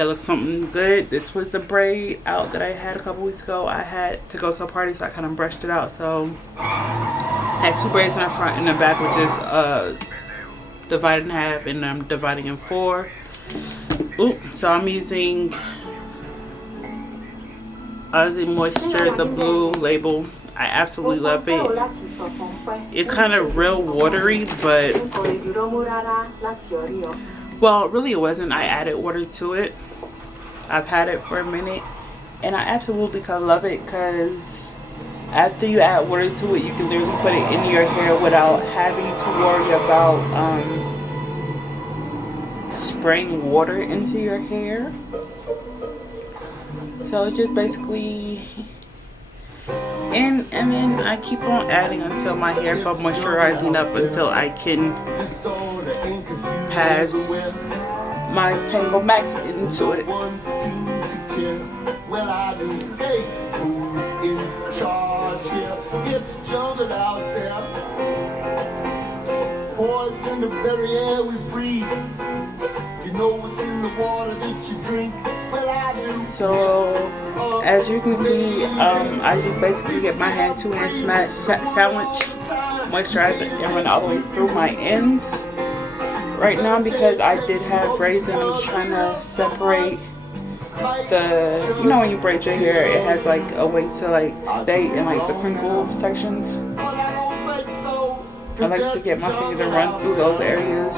that looks something good. This was the braid out that I had a couple weeks ago. I had to go to a party, so I kind of brushed it out. So I had 2 braids in the front and the back, which is divided in half, and I'm dividing in 4. Ooh, so I'm using Aussie Moisture, the blue label. I absolutely love it. It's kind of real watery, but well, really it wasn't. I added water to it. I've had it for a minute, and I absolutely love it because after you add water to it, you can literally put it in your hair without having to worry about spraying water into your hair. So it's just basically, and then I keep on adding until my hair felt moisturized enough until I can pass my Tangle Max into it. Well, I do. Hey, who's in charge here? It's jungle out there. Poison the very air we breathe. You know what's in the water that you drink. Well, I do. So, as you can see, I just basically get my hand 2-hand sandwich moisturizer and run all the way through my ends. Right now, because I did have braids and I'm trying to separate the, you know, when you braid your hair, it has like a way to like stay in like the crinkle sections. I like to get my finger to run through those areas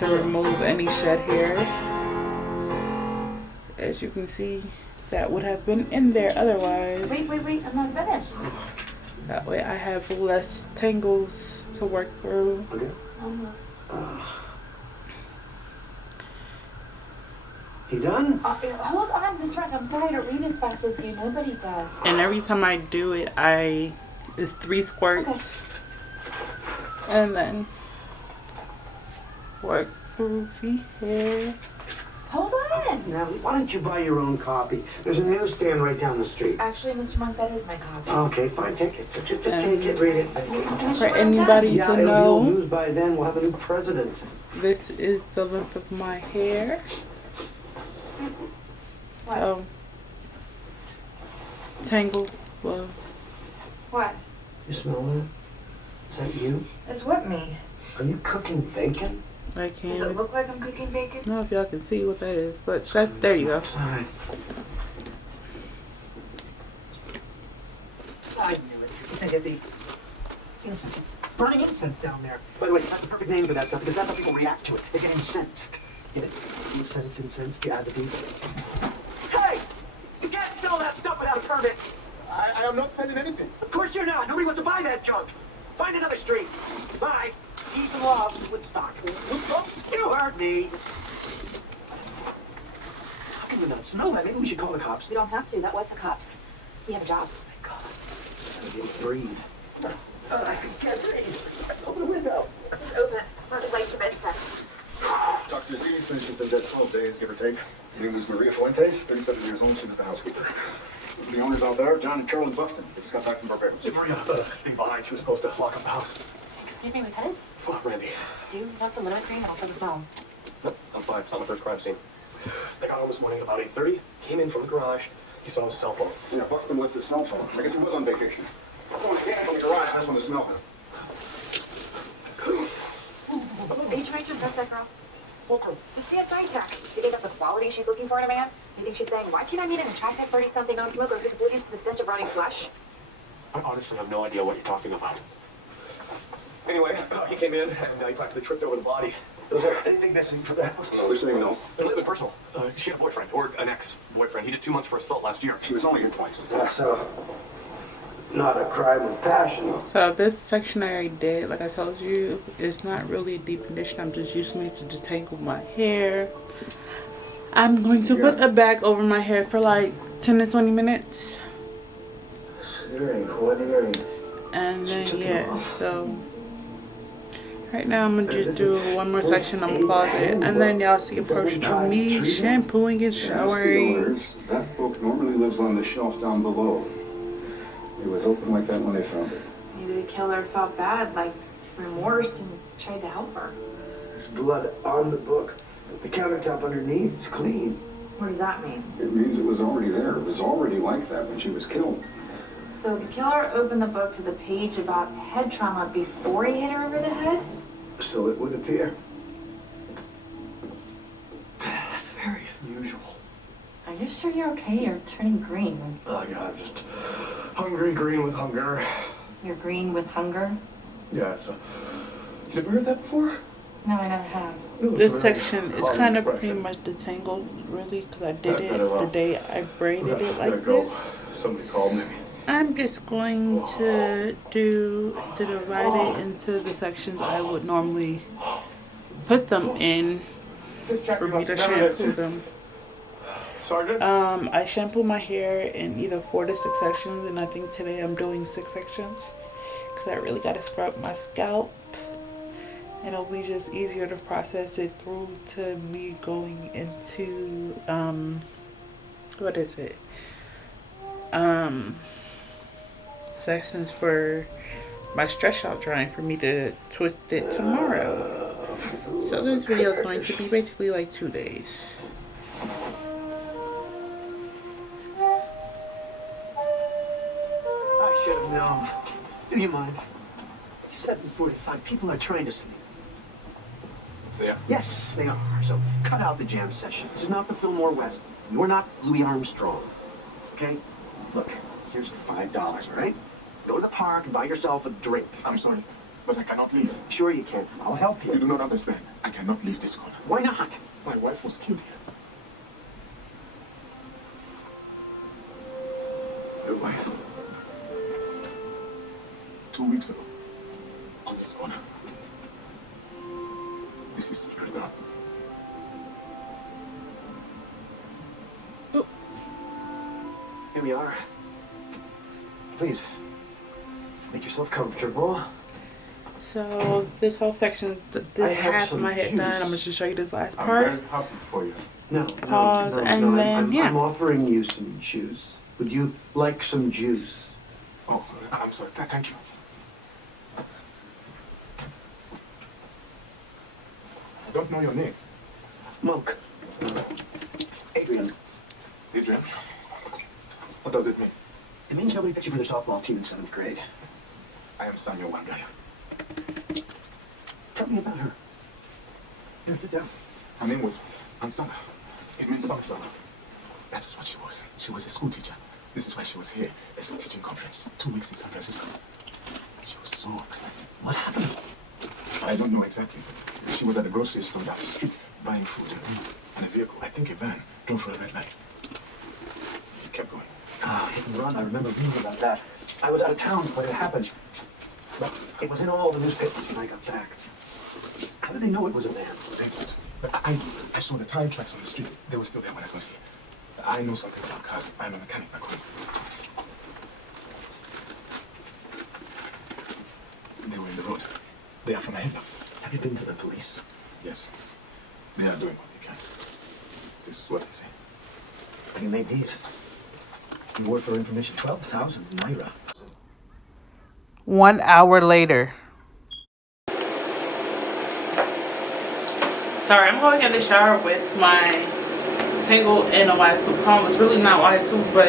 to remove any shed hair. As you can see, that would have been in there otherwise. Wait, I'm not finished. That way I have less tangles to work through. Okay. Almost. You done? Hold on, Miss Rank. I'm sorry to read as fast as you. Nobody does. And every time I do it, it's 3 squirts. Okay. And then work through the hair. Hold on. Now, why don't you buy your own copy? There's a newsstand right down the street. Actually, Mr. Monk, that is my copy. Okay, fine. Take it. Just take it. Read it. For anybody to it'll be know, old news by then. We'll have a new president. this is the length of my hair. What? So, tangle. Well, What? You smell that? Is that you? Is what me? Are you cooking bacon? I Does can't. it look like I'm cooking bacon? I don't know if y'all can see what that is, but that's, there you go. All right. I knew it. It's a incense. Burning incense down there. By the way, that's the perfect name for that stuff because that's how people react to it. They get incensed. Get it? Incense. You add the beef. Hey! You can't sell that stuff without a permit. I am not selling anything. Of course you're not. Nobody wants to buy that junk. Find another street. Bye. Ease the law of Woodstock. Woodstock? You heard me. How can you not smell that? Maybe we should call the cops. We don't have to. That was the cops. We have a job. Thank God. I didn't breathe. I can't breathe. Open the window. Open. We're like some incense. Dr. Z says she's been dead 12 days, give or take. Your name is Maria Fuentes, 37 years old. She was the housekeeper. Those are the owners out there, John and Carolyn Buxton. They just got back from Barbados. Hey, Maria, stay behind. She was supposed to lock up the house. Excuse me, Lieutenant? Fuck, Randy. Do you want some liniment cream? I'll fill the smell. Nope, I'm fine. It's not my first crime scene. They got home this morning about 8:30. Came in from the garage. He saw his cell phone. Yeah, Buxton left his cell phone. I guess he was on vacation. Oh, he came from the garage. That's when the smell him. Are you trying to impress that girl? The CSI tech. You think that's a quality she's looking for in a man? You think she's saying, why can't I meet an attractive 30-something non-smoker who's oblivious to the stench of rotting flesh? I honestly have no idea what you're talking about. Anyway, he came in and he practically tripped over the body. Is there anything missing for that? No, they're saying no. A little bit personal. She had a boyfriend, or an ex-boyfriend. He did 2 months for assault last year. She was only here twice. So, not a crime of passion. So this section I already did, like I told you, it's not really a deep condition. I'm just using it to detangle my hair. I'm going to put a bag over my hair for like 10 to 20 minutes. What earring? And then, yeah, so right now I'm going to just do one more section. I'm going to pause it. And then y'all see a portion of me shampooing and showering. That book normally lives on the shelf down below. It was open like that when they found it. Maybe the killer felt bad, like remorse, and tried to help her. There's blood on the book. The countertop underneath is clean. What does that mean? It means it was already there. It was already like that when she was killed. So the killer opened the book to the page about head trauma before he hit her over the head? So it would appear. That's very unusual. Are you sure you're okay? You're turning green. Oh, yeah, I'm just hungry, green with hunger. You're green with hunger? Yeah, it's you never heard that before? No, I never have. This section is kind of pretty much detangled, really, because I did it the day I braided it like this. Somebody called me. I'm just going to divide it into the sections I would normally put them in for me to shampoo them. Sergeant? I shampoo my hair in either 4 to 6 sections, and I think today I'm doing 6 sections because I really got to scrub my scalp. And it'll be just easier to process it through to me going into what is it? Sections for my stretch out drying for me to twist it tomorrow. So this video is going to be basically like 2 days. I should have known. Do you mind? 7:45. People are trying to sleep. Yeah. Yes, they are. So cut out the jam session. This is not the Fillmore West. You're not Louis Armstrong. Okay? Look, here's $5, all right? Go to the park and buy yourself a drink. I'm sorry, but I cannot leave. Sure you can. I'll help You you. do not understand. I cannot leave this corner. Why not? My wife was killed here. Your wife. 2 weeks ago. On this corner. This is secret now. Here we are. Please, make yourself comfortable. So this whole section, I this have half of some my head done. juice. I'm gonna just show you this last I'm part. very happy for you. No, Pause, no, and no, then, yeah. I'm offering you some juice. Would you like some juice? Oh, I'm sorry. Thank you. I don't know your name. Monk. Adrian. Adrian. What does it mean? It means nobody picked you for the softball team in 7th grade. I am Samuel Wangaya. Tell me about her. Here, sit down. Her name was Ansana. It means sunflower. That is what she was. She was a school teacher. This is why she was here. It's a teaching conference. 2 weeks in San Francisco. She was so excited. What happened? I don't know exactly. She was at the grocery store down the street buying food. And a vehicle, I think a van, drove for a red light. She kept going. Ah, hit and run. I remember reading about that. I was out of town when it happened. But it was in all the newspapers when I got back. How did they know it was a van? They don't. But I saw the tire tracks on the street. They were still there when I got here. I know something about cars. I'm a mechanic back home. They were in the road. They are from Ahenda. Have you been to the police? Yes. They are doing what they can. This is what they say. You made these. You worked for information. 12,000 Naira. 1 hour later. Sorry, I'm going in the shower with my Tangle and a Y2 comb. It's really not Y2, but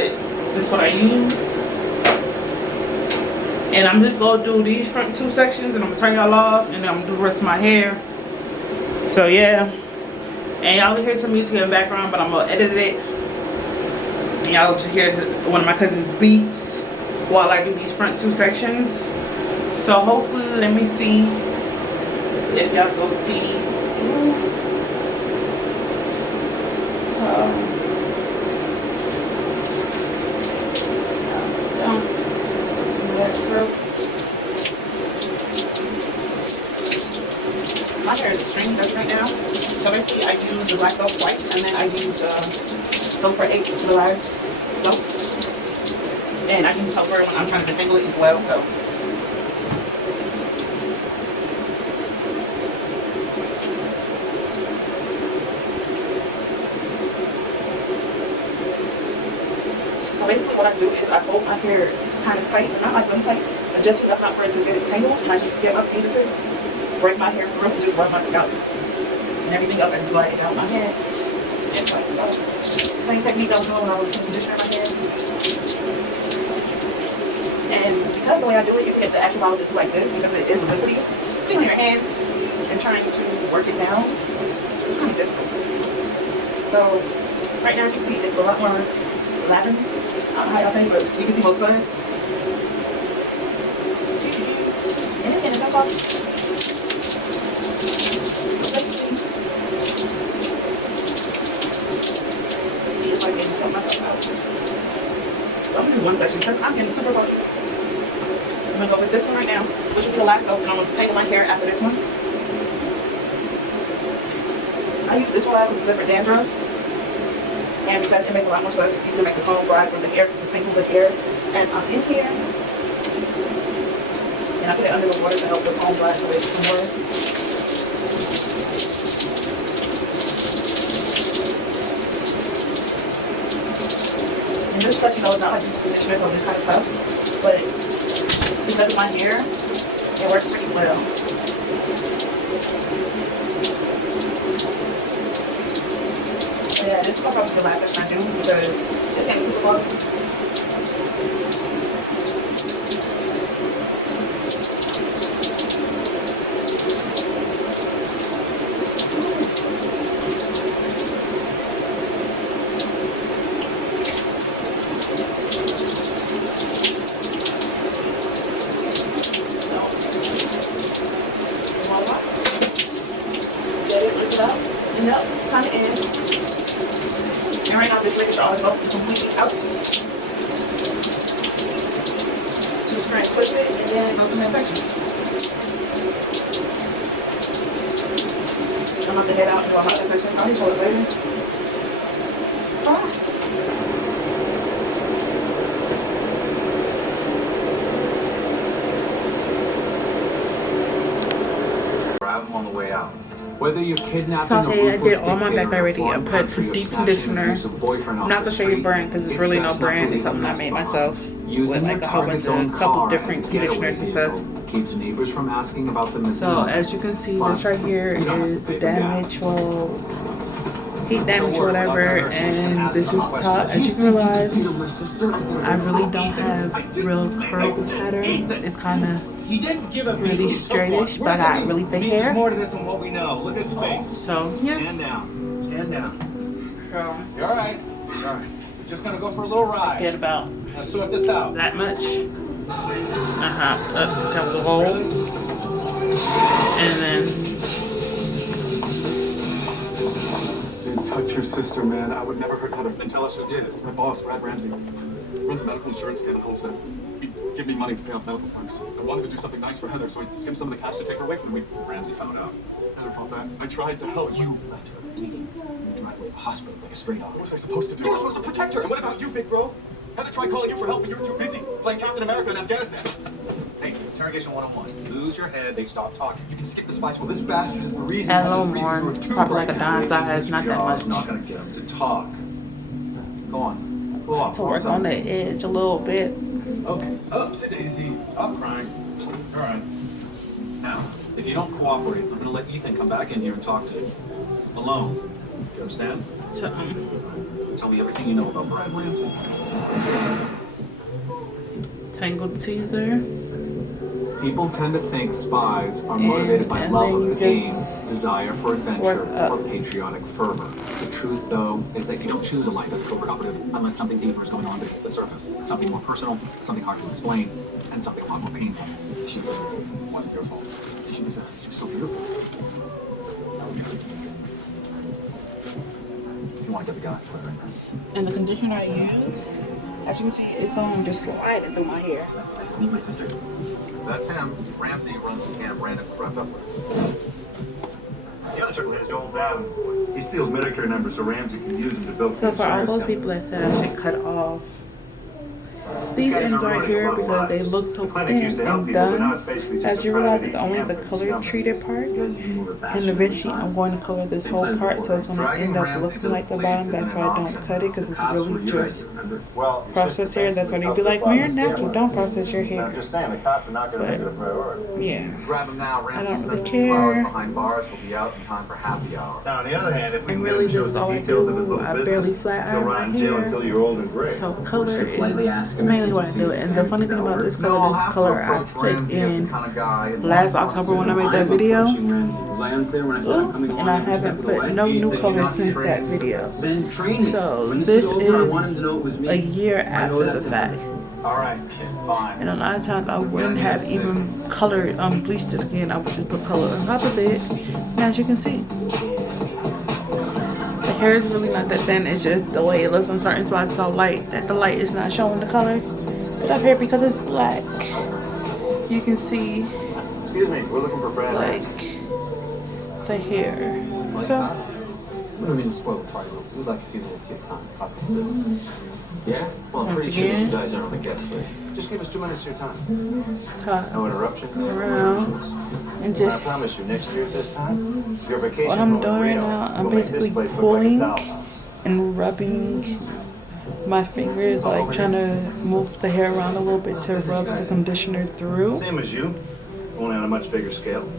this is what I use. And I'm just gonna do these front 2 sections, and I'm gonna turn y'all off, and then I'm gonna do the rest of my hair. So yeah, and y'all will hear some music in the background, but I'm gonna edit it. And y'all just hear one of my cousin's beats while I do these front 2 sections. So hopefully, let me see if y'all go see. My hair is string right now. So basically I use the black off white, and then I use Sulfur 8 Civilized soap. And I use Sulfur when I'm trying to detangle it as well. So basically what I do is I hold my hair kind of tight, not like really tight, adjust it up not for it to get it tangled, and I just get my fingertips, break my hair through, and just rub my scalp. and everything up until I get out my head. It's like so. Same technique I was doing when I was putting conditioner in my head. And because the way I do it, you can get the actual bottle to do like this because it is liquidy. Feeling your hands and trying to work it down. It's kind of difficult. So right now, as you can see, it's a lot more lavender. I don't know how y'all say, but you can see both sides. And it's all. I'm gonna do one section because I'm getting super cold. I'm gonna go with this one right now, which will be the last soap, and I'm gonna tangle my hair after this one. I use this one with different dandruff, and because it makes a lot more sense, it's easier to make the comb ride with the hair, the tangle with hair. And I'm in here, and I put it under the water to help the comb ride away some more. And this stuff, you know, is not like these conditioners or this kind of stuff, but because of my hair, it works pretty well. So yeah, this is probably the last session I do because it takes super long. Time to end. And right now, this wig is all completely out. So just try and twist it and then go to that section. I'm about to head out and go out that section. I'll show it later. Grab them on the way out. Whether you're kidnapping So hey, I a did all my dictator back already. in a I foreign put country or deep snatching an conditioner. abusive boyfriend I'm off not the gonna show you street, brand because it's really no best not to brand. It's leave something a I mess made behind. myself Using with like a whole bunch of couple different conditioners and stuff. Keeps neighbors from asking about the missing. So as you can see, this right here is the damage, well, heat damage or whatever, and this is top. As you can realize, I really don't have real curl pattern. It's kind of really straightish, but I got really thick hair. More to this than what we know. Look at his face. So yeah. Stand down. Stand down. So You're all right. You're all right. We're just gonna go for a little ride. get about Now sort this out. that much. That will roll, and then Didn't touch your sister, man. I would never hurt Heather. Then tell us who did it. It's my boss, Brad Ramsey. Runs a medical insurance scam in Homestead. He'd give me money to pay off medical claims. I wanted to do something nice for Heather, so he'd skim some of the cash to take her away from me. Ramsey found out. Heather felt that. I tried to help you. I took her bleeding. You drive away to the hospital like a straight What out. was I supposed to do? You were supposed to protect her. And what about you, big bro? Heather tried calling you for help, but you were too busy playing Captain America in Afghanistan. Hey, interrogation 101. Lose your head, they stop talking. You can skip the spice. Well, this bastard is the reason. add a why little the more, reason we're two probably right like a now. dime size, not that Jaw's much. not gonna get him to talk. Go on. Cool off. To work on the edge a little bit. Okay. Oopsie daisy. Stop crying. All right. Now, if you don't cooperate, I'm gonna let Ethan come back in here and talk to you. Alone. You understand? So, Tell me everything you know about Brad Ramsey. tangled teaser. People tend to think spies are motivated by And love then of the you game, just desire for adventure, work up. or patriotic fervor. The truth, though, is that you don't choose a life as covert operative unless something deeper is going on beneath the surface. Something more personal, something hard to explain, and something a lot more painful. She wasn't your fault. She was so beautiful. If you want to get the guy, put it right there. And the conditioner I use, as you can see, it's going to just slide through my hair. Meet my sister. That's him. Ramsey runs the scam Brandon crept up with. The other trickle has old Adam. He steals Medicare numbers so Ramsey can use them to build So for all insurance those company. people that said I should cut off these ends right here because they look so thin and done. As you realize, it's only the color treated part, and eventually I'm going to color this whole part, so it's going to end up looking like the bottom. That's why I don't cut it, because it's really just process hair. That's why they be like, when you're natural, don't process your hair. I'm just saying, the cops are not going to make it a priority. Yeah, Grab him now. I don't really Ramsey care. behind bars. He'll be out in time for happy hour. Now, on the other hand, if we And can get really, him to show this is all some I details do. of his little I barely business, flat he'll iron rot my in jail hair. until you're old and gray. So color politely is ask him if mainly he what I do. sees And the funny thing about this No, color, I'll this have to color I approach put Ramsey as the in kind of guy last October when I made that video. Was I unclear when I said I'm coming along And I every step haven't of the put way? no new He's color not since that trained. video. Then train me. So When this over, I want him is to know it was me. a year I know after that the to fact. All right, kid, fine. And a lot of times I wouldn't have even colored, bleached it again. I would just put color on top of it. And as you can see, the hair is really not that thin. It's just the way it looks on certain spots so light that the light is not showing the color. But up here, because it's black, you can see Excuse me, we're looking for Brad. like the hair. So We don't mean to spoil the party, but we'd like to see the time to talk about business. Yeah? Well, I'm Once pretty sure again. you guys are on the guest list. Just give us 2 minutes of your time. top No interruptions. around and And I just promise you, next year at this time, your vacation what I'm home in doing Rio now, I'm will make this basically place look pulling like a dollhouse. and rubbing my fingers, like trying to move the hair around a little bit to rub the conditioner through. Same as you, only on a much bigger scale.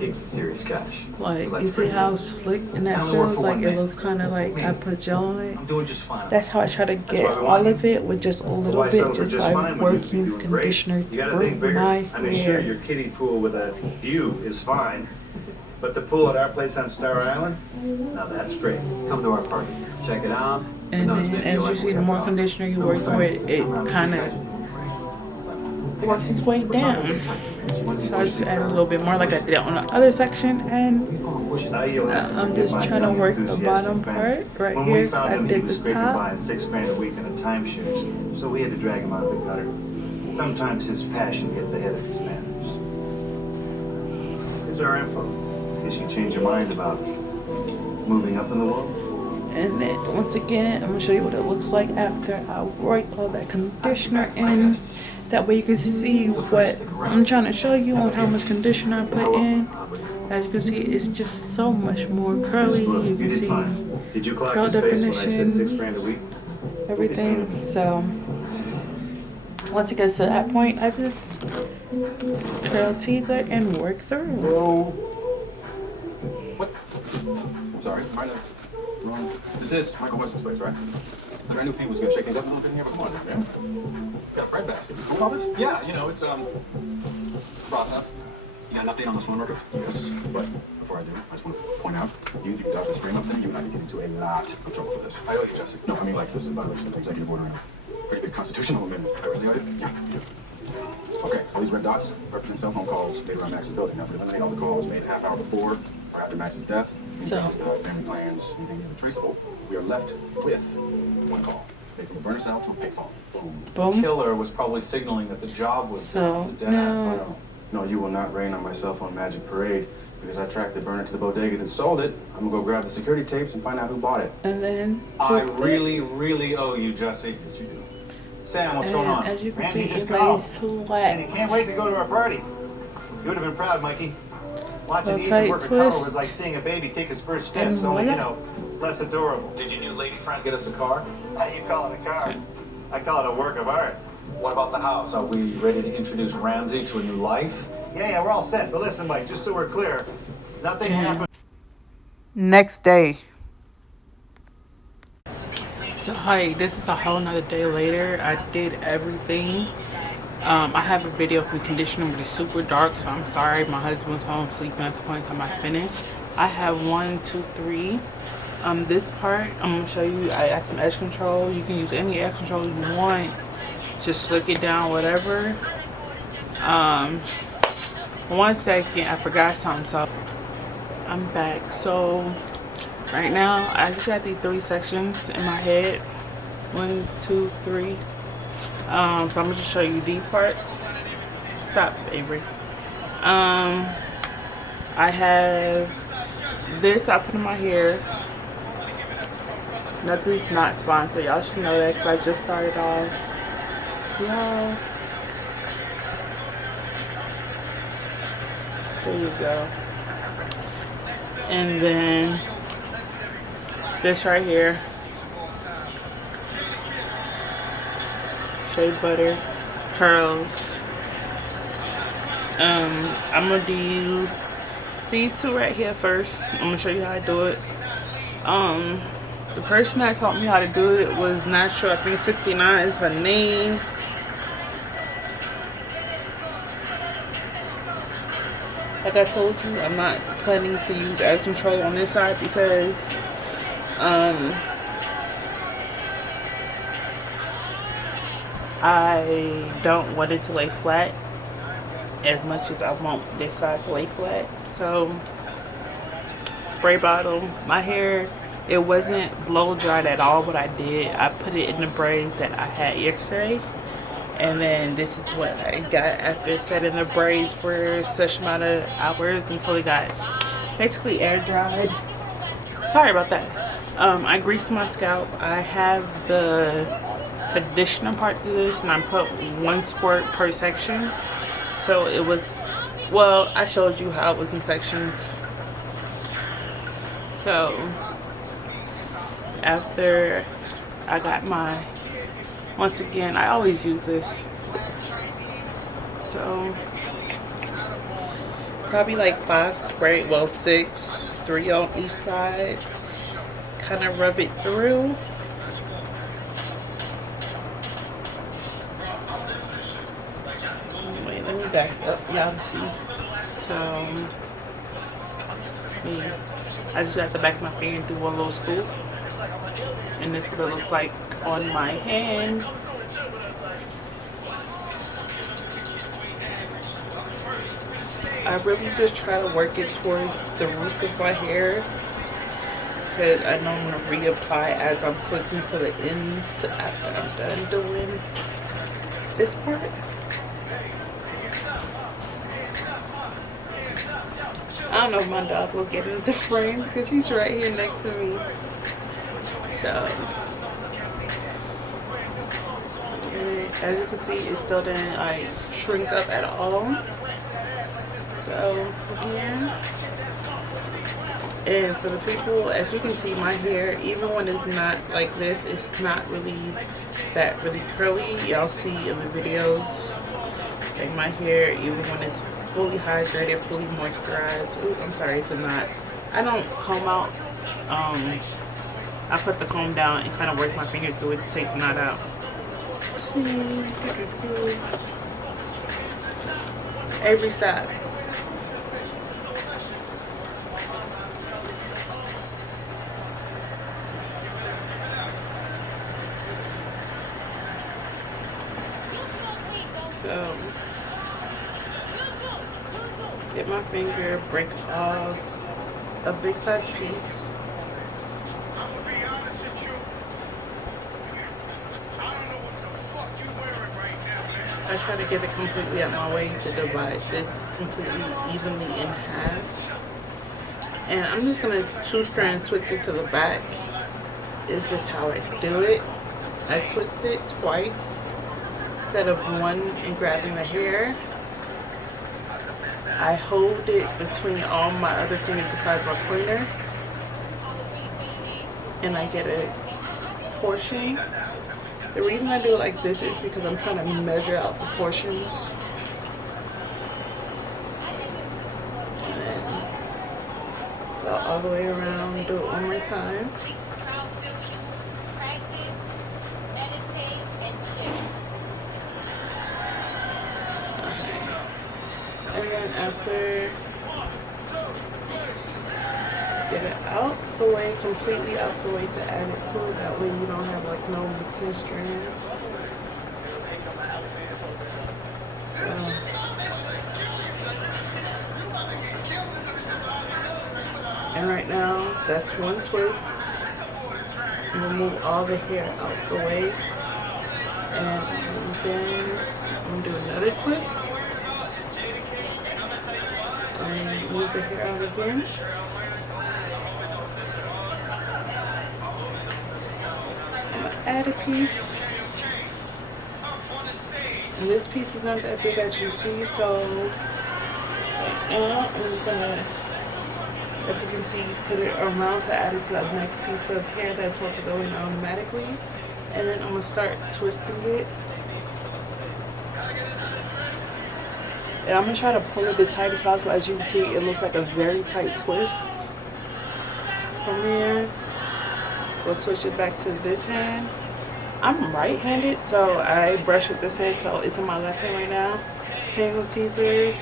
Gave serious cash. Like, you see how slick and that feels? Like, it looks kind of like I put gel on it. I'm doing just fine. That's how I try to get all of it with just a little Why bit, settle for just just by fine when you working doing great? conditioner You gotta through think bigger. my I mean, sure, your hair. kiddie pool with a view is fine, but the pool at our place on Star Island, now that's great. Come to our party. Check it out. And then, as you see, the more conditioner you work with, it kind of works its way down. So I just add a little bit more like I did on the other section, and Now you'll have to I'm forgive just my trying to young work the enthusiastic bottom friend. part right When here, we 'cause found I him, he did was the scraping top. by on $6 grand a week in a timeshares, so we had to drag him out of the gutter. Sometimes his passion gets ahead of his manners. Here's our info, in case you change your mind about moving up in the world. And then once again, I'm gonna show you what it looks like after I work all that conditioner in. That way you can see what I'm trying to show you on how much conditioner I put in. As you can see, it's just so much more curly. You can see Did you clock curl his face when I said definition, $6 grand a week? everything. So once it gets to that point, I just curl teaser and work through. What? I'm sorry. Wrong. This is Michael Weston's place, right? Look, I knew Fee was gonna shake things up a little bit in here, but come on, man. Got a bread basket. You cool with all this? Yeah, you know, it's process. You got an update on the swim workers? Yes, but before I do, I just want to point out, you if you dodge this frame up thing, you and I can get into a lot of trouble for this. I owe you, Jesse. No, I mean like this is a violation of the executive order and a pretty big constitutional amendment. I really owe you? Yeah, you do. Okay, well these red dots represent cell phone calls made around Max's building. Now, if we eliminate all the calls made a half hour before or after Max's death, So- family plans, anything isn't traceable, we are left with one call. Made from a burner cell to a payphone. Boom. Boom. Killer was probably signaling that the job was So done to death. now, No, you will not rain on my cell phone magic parade because I tracked the burner to the bodega that sold it. I'm gonna go grab the security tapes and find out who bought it. and then I twist it. really owe you, Jesse. Yes, you do. Sam, what's going And on? as you can Randy see, just it called. lays And he flat. can't wait to go to our party. You would have been proud, Mikey. Watching A Ethan tight work a car twist. was like seeing a baby take his first And steps, only, you voila. know, less adorable. Did your new lady friend get us a car? How you call it a car? I call it a work of art. What about the house? Are we ready to introduce Ramsey to a new life? Yeah, we're all set. But listen, Mike, just so we're clear, nothing happened. Next day. So hi, this is a whole nother day later. I did everything. I have a video of me conditioning, but it's super dark, so I'm sorry. My husband was home sleeping at the point time I finished. I have 1, 2, 3. This part I'm gonna show you. I got some edge control. You can use any edge control you want. Just slick it down, whatever. 1 second, I forgot something, so I'm back. So right now I just got these 3 sections in my head. 1, 2, 3. So I'm gonna just show you these parts. Stop, Avery. I have this I put in my hair. Nothing's not sponsored. Y'all should know that because I just started off. y'all. There you go. And then this right here, shea butter, curls. I'm gonna do these two right here first. I'm gonna show you how I do it. The person that taught me how to do it was Natural. I think 69 is her name. Like I told you, I'm not planning to use edge control on this side because I don't want it to lay flat as much as I want this side to lay flat. So spray bottle. My hair, it wasn't blow dried at all. What I did, I put it in the braids that I had yesterday, and then this is what I got after setting the braids for such amount of hours until it got basically air dried. Sorry about that. I greased my scalp. I have the conditioner part to this, and I put 1 squirt per section. So it was, well, I showed you how it was in sections. So after I got my, once again, I always use this. So probably like 5 spray, well 6, 3 on each side. Kind of rub it through. Wait, let me back up, y'all can see. So yeah, I just got the back of my finger and do one little scoop, and this is what it looks like on my hand. I really just try to work it towards the roots of my hair, because I know I'm going to reapply as I'm twisting to the ends after I'm done doing this part. I don't know if my dog will get in the frame because she's right here next to me. So, and as you can see, it still didn't like shrink up at all. So yeah. And for the people, as you can see, my hair, even when it's not like this, it's not really that really curly. Y'all see in the videos, like my hair, even when it's fully hydrated, fully moisturized. Ooh, I'm sorry, it's a knot. I don't comb out. I put the comb down and kind of work my finger through it to take the knot out. Every side. So, get my finger, break off a big size piece. I'm gonna be honest with you. I don't know what the fuck you wearing right now, man. I try to get it completely out my way to divide this completely evenly in half. And I'm just gonna 2-strand twist it to the back. It's just how I do it. I twist it twice instead of one and grabbing the hair. I hold it between all my other fingers besides my pointer, and I get a portion. The reason I do it like this is because I'm trying to measure out the portions. And then go all the way around, do it one more time. And then after, get it out the way, completely out the way to add it to it. That way you don't have like no mixing strands. And right now, that's one twist. Remove all the hair out the way. And then I'm gonna do another twist. And move the hair out again. I'm gonna add a piece. And this piece is not that big as you see, so now I'm just gonna, as you can see, put it around to add it to the next piece of hair that's supposed to go in automatically. And then I'm gonna start twisting it. And I'm gonna try to pull it as tight as possible. As you can see, it looks like a very tight twist. From here, we'll switch it back to this hand. I'm right-handed, so I brush with this hand, so it's in my left hand right now. Tangle teaser,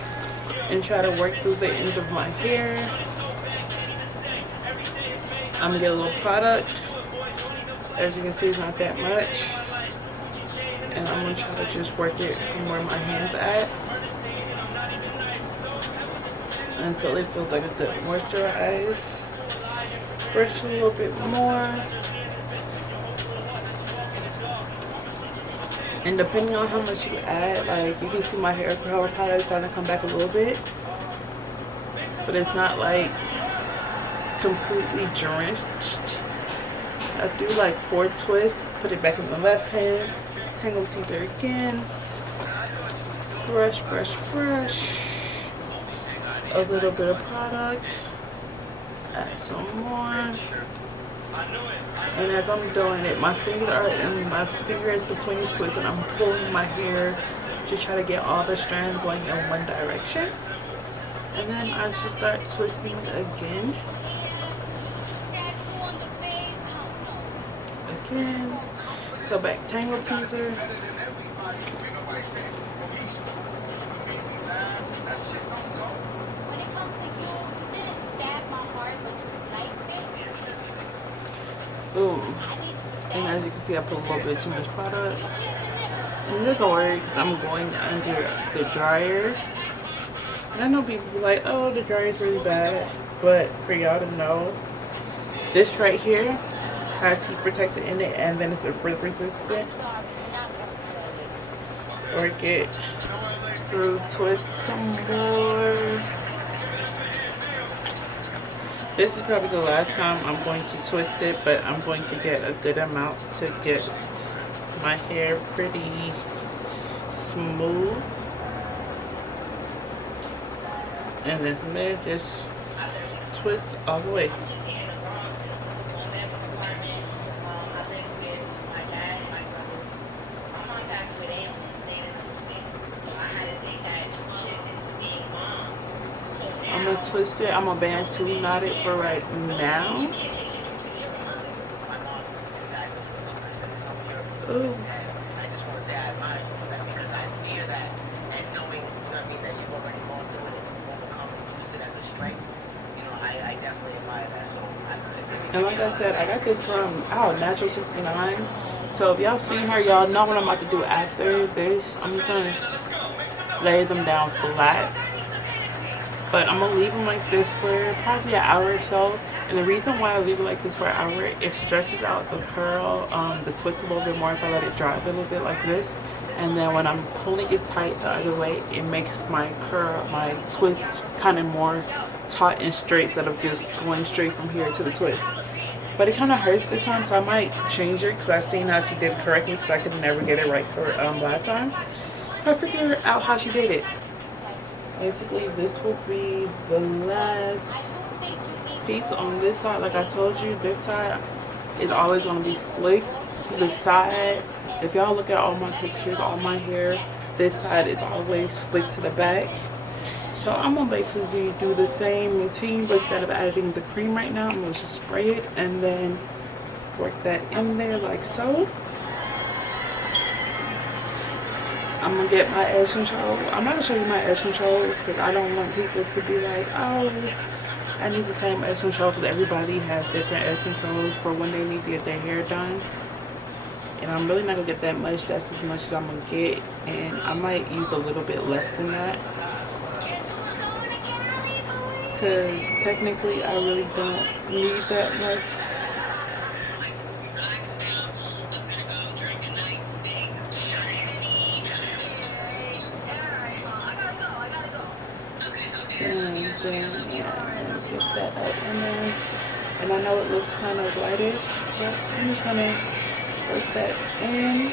and try to work through the ends of my hair. I'm gonna get a little product. As you can see, it's not that much. And I'm gonna try to just work it from where my hand's at until it feels like a good moisturize. Brush a little bit more. And depending on how much you add, like you can see my hair color powder is starting to come back a little bit. But it's not like completely drenched. I do like 4 twists, put it back in the left hand, tangle teaser again, brush, brush, brush, a little bit of product, add some more, and as I'm doing it, my finger is between the twists and I'm pulling my hair to try to get all the strands going in one direction, and then I just start twisting again. Again, go back, tangle teaser. Ooh, and as you can see, I put a little bit too much product. And this don't worry, because I'm going under the dryer. And I know people be like, oh, the dryer is really bad, but for y'all to know, this right here has heat protector in it, and then it's a frizz resistant. Work it through, twist some more. This is probably the last time I'm going to twist it, but I'm going to get a good amount to get my hair pretty smooth. And then from there, just twist all the way. I'm gonna twist it. I'm gonna band two knot it for right now. Ooh. And like I said, I got this from Natural 69. So if y'all seen her, y'all know what I'm about to do after this. I'm just gonna lay them down flat. But I'm gonna leave them like this for probably an hour or so. And the reason why I leave it like this for an hour, it stresses out the curl, the twist a little bit more if I let it dry a little bit like this. And then when I'm pulling it tight the other way, it makes my curl, my twist kind of more taut and straight instead of just going straight from here to the twist. But it kind of hurts this time, so I might change it because I've seen how she did it correctly because I could never get it right for last time. So I figured out how she did it. Basically, this will be the last piece on this side. Like I told you, this side is always going to be slick to the side. If y'all look at all my pictures, all my hair, this side is always slick to the back. So I'm going to basically do the same routine, but instead of adding the cream right now, I'm going to just spray it and then work that in there like so. I'm gonna get my edge control. I'm not gonna show you my edge control because I don't want people to be like, oh, I need the same edge control, because everybody has different edge controls for when they need to get their hair done. And I'm really not gonna get that much. That's as much as I'm gonna get, and I might use a little bit less than that because technically I really don't need that much. And then, yeah, get that up in there. And I know it looks kind of lightish, but I'm just gonna work that in.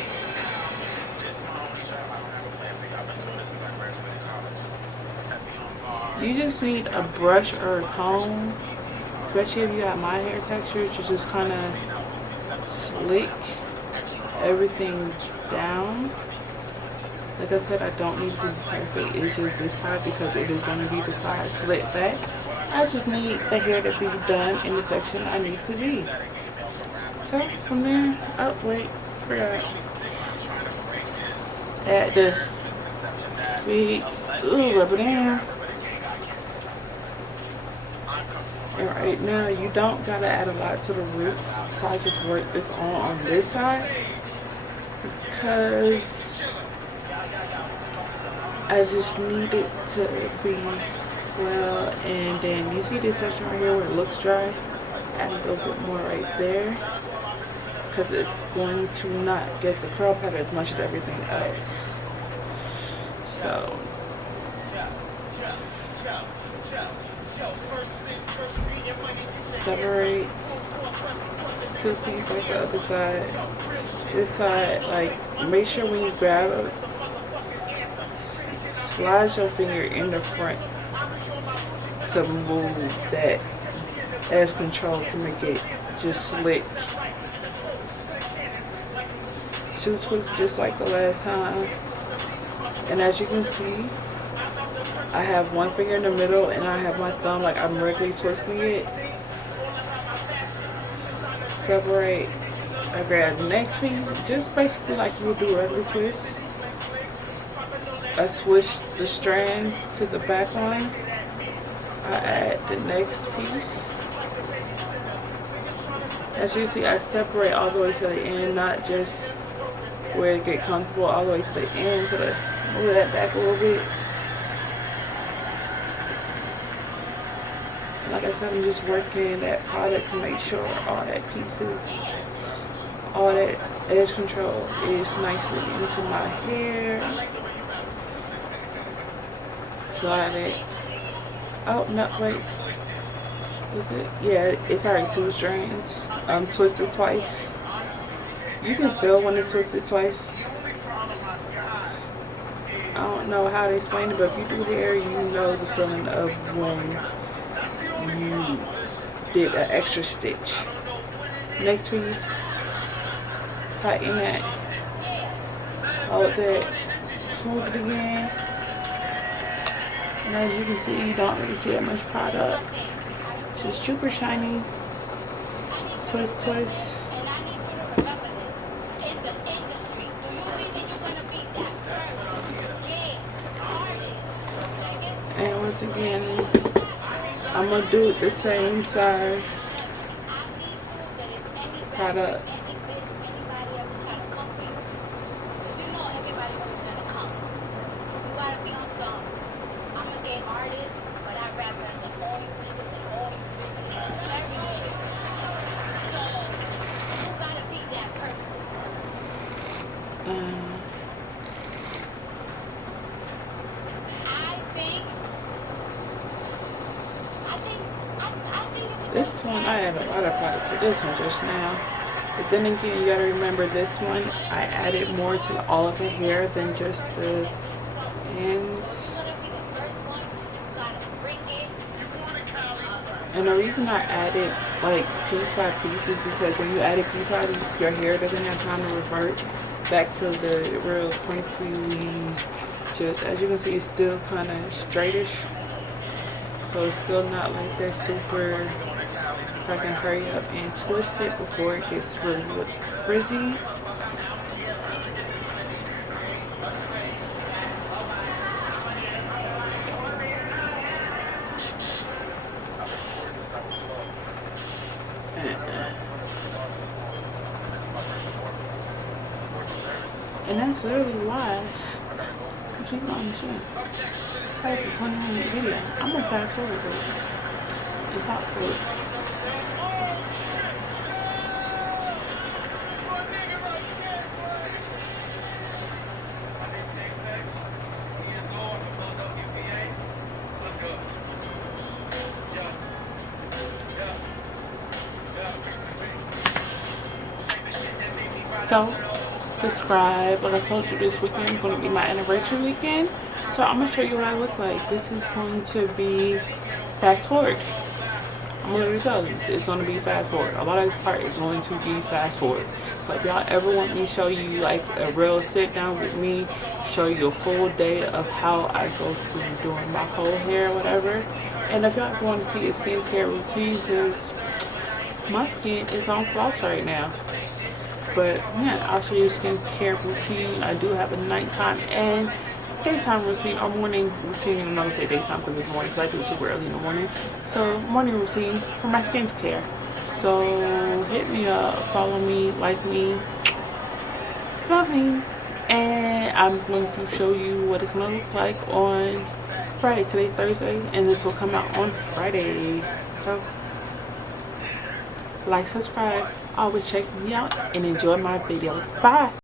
You just need a brush or a comb, especially if you have my hair texture, to just kind of slick everything down. Like I said, I don't need to be perfect. It's just this side because it is going to be the side slit back. I just need the hair to be done in the section I need to be. So from there, oh wait, forgot. Add the big, rub it in. And right now, you don't gotta add a lot to the roots. So I just work this on this side because I just need it to be well. And then you see this section right here where it looks dry. Add a little bit more right there because it's going to not get the curl pattern as much as everything else. So separate two pieces like the other side. This side, like, make sure when you grab it, slide your finger in the front to move that as control to make it just slick. Two twists just like the last time. And as you can see, I have one finger in the middle and I have my thumb like I'm regularly twisting it. Separate. I grab the next piece, just basically like you would do regular twists. I switch the strands to the back line. I add the next piece. As you see, I separate all the way to the end, not just where it get comfortable, all the way to the end, to the move that back a little bit. Like I said, I'm just working that product to make sure all that pieces, all that edge control is nicely into my hair. Slide it. Oh, no, wait. Is it? Yeah, it's already two strands. Twisted twice. You can feel when it's twisted twice. I don't know how to explain it, but if you do hair, you know the feeling of when you did an extra stitch. Next piece, tighten that, hold that, smooth it again. And as you can see, you don't really see that much product. It's just super shiny. Twist, twist. And once again, I'm gonna do it the same size product. This one, I added a lot of product to this one just now. But then again, you gotta remember this one, I added more to all of the hair than just the ends. And the reason I added like piece by piece is because when you add it piece by piece, your hair doesn't have time to revert back to the real crinkly. Just as you can see, it's still kind of straightish. So it's still not like that super. If I can hurry up and twist it before it gets really frizzy. And that's literally why. What you want to That's a 20-minute video. I'm gonna fast forward it and talk for it. So, subscribe. Like I told you, this weekend is going to be my anniversary weekend. So I'm gonna show you what I look like. This is going to be fast forward. I'm gonna tell you, it's gonna be fast forward. A lot of this part is going to be fast forward. So if y'all ever want me to show you like a real sit down with me, show you a full day of how I go through doing my whole hair or whatever. And if y'all ever want to see a skincare routine, because my skin is on floss right now. But yeah, I'll show you a skincare routine. I do have a nighttime and daytime routine or morning routine. I'm not gonna say daytime because it's morning because I do it super early in the morning. So morning routine for my skincare. So hit me up, follow me, like me, love me, and I'm going to show you what it's gonna look like on Friday. Today's Thursday, and this will come out on Friday. So like, subscribe, always check me out, and enjoy my videos. Bye.